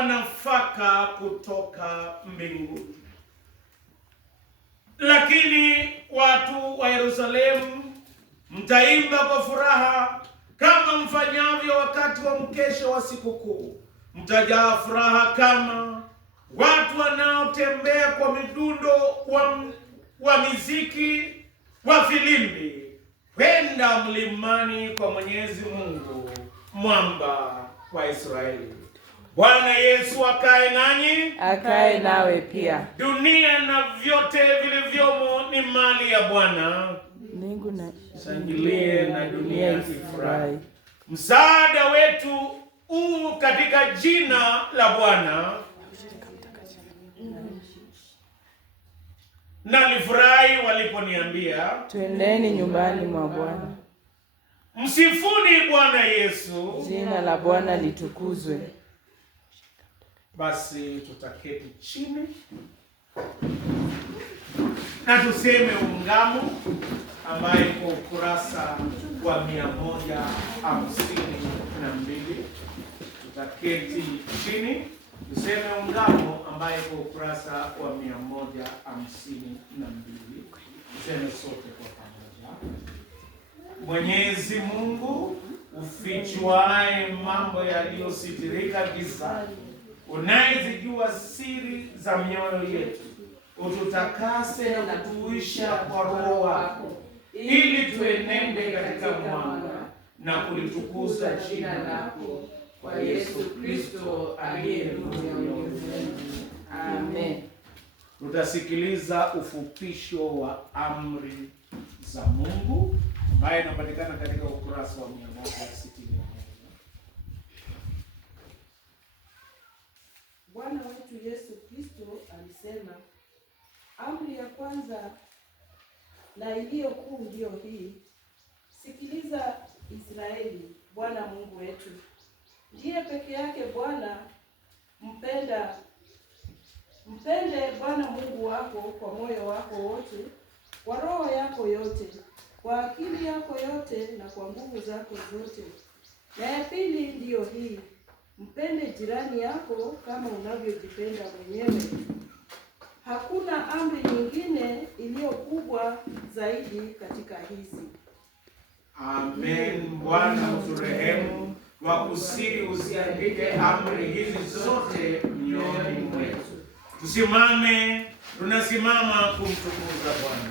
wa nafaka kutoka mbinguni. Lakini watu wa Yerusalemu, mtaimba kwa furaha kama mfanyavyo wakati wa mkesha wa sikukuu. Mtajaa furaha kama watu wanaotembea kwa midundo wa miziki wa filimbi, kwenda mlimani kwa Mwenyezi Mungu, mwamba wa Israeli. Bwana Yesu akae nanyi, akae nawe pia. Dunia na vyote vilivyomo ni mali ya Bwana. Mbingu na shangilie na dunia ifurahi. Msaada wetu katika jina la Bwana. Nalifurahi waliponiambia, twendeni nyumbani mwa Bwana. Msifuni Bwana Yesu, jina la Bwana litukuzwe. Basi tutaketi chini na tuseme ungamo ambaye kwa ukurasa wa 152. Tutaketi chini tuseme ungamo ambaye kwa ukurasa wa 152. Tuseme sote kwa pamoja. Mwenyezi Mungu ufichuaye mambo yaliyositirika gizani, unayezijua siri za mioyo yetu, ututakase na kutuisha kwa Roho wako, ili tuenende katika mwanga na kulitukuza jina lako, kwa Yesu Kristo aliye nuru ya ulimwengu. Amen. Tutasikiliza ufupisho wa amri za Mungu ambaye inapatikana katika ukurasa wa 161. Bwana wetu Yesu Kristo alisema, amri ya kwanza na iliyo kuu ndiyo hii: sikiliza Israeli, Bwana Mungu wetu ndiye peke yake Bwana. Mpende Bwana Mungu wako kwa moyo wako wote, kwa roho yako yote, kwa akili yako yote, na kwa nguvu zako zote. Na ya pili ndiyo hii: mpende jirani yako kama unavyojipenda mwenyewe. Hakuna amri nyingine iliyo kubwa zaidi katika hizi. Amen. Bwana uturehemu, wakusiri usiandike amri hizi zote mioyoni mwetu. Tusimame, tunasimama kumtukuza Bwana.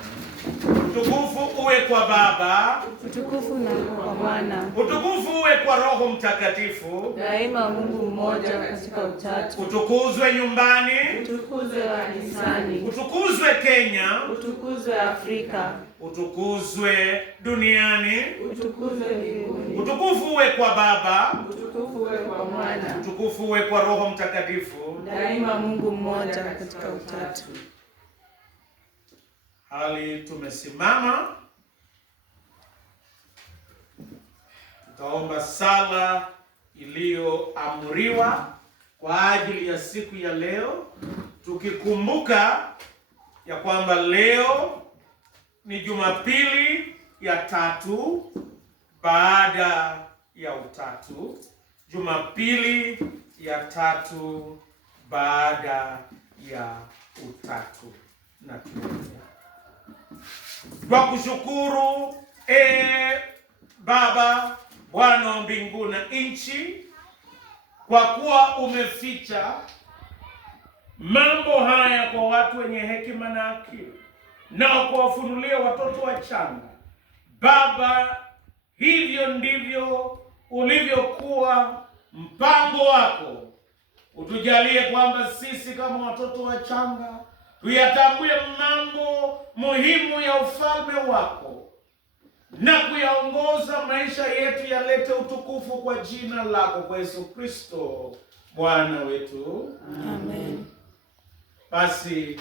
Utukufu uwe kwa Baba, utukufu na kwa Mwana, utukufu uwe kwa Roho Mtakatifu, daima Mungu mmoja katika utatu. Utukuzwe nyumbani, utukuzwe kanisani, utukuzwe Kenya, utukuzwe Afrika, utukuzwe duniani, utukuzwe mbinguni. Utukufu uwe kwa Baba, utukufu uwe kwa Mwana, utukufu uwe kwa Roho Mtakatifu, daima Mungu mmoja katika utatu. Hali tumesimama, tutaomba sala iliyoamriwa kwa ajili ya siku ya leo, tukikumbuka ya kwamba leo ni Jumapili ya tatu baada ya utatu. Jumapili ya tatu baada ya utatu. Na kwa kushukuru Baba, Bwana wa mbingu na nchi, kwa kuwa umeficha mambo haya kwa watu wenye hekima na akili, na kuwafunulia watoto wachanga. Baba, hivyo ndivyo ulivyokuwa mpango wako. Utujalie kwamba sisi kama watoto wachanga tuyatambue mambo muhimu ya ufalme wako na kuyaongoza maisha yetu yalete utukufu kwa jina lako, kwa Yesu Kristo Bwana wetu. Amen. Basi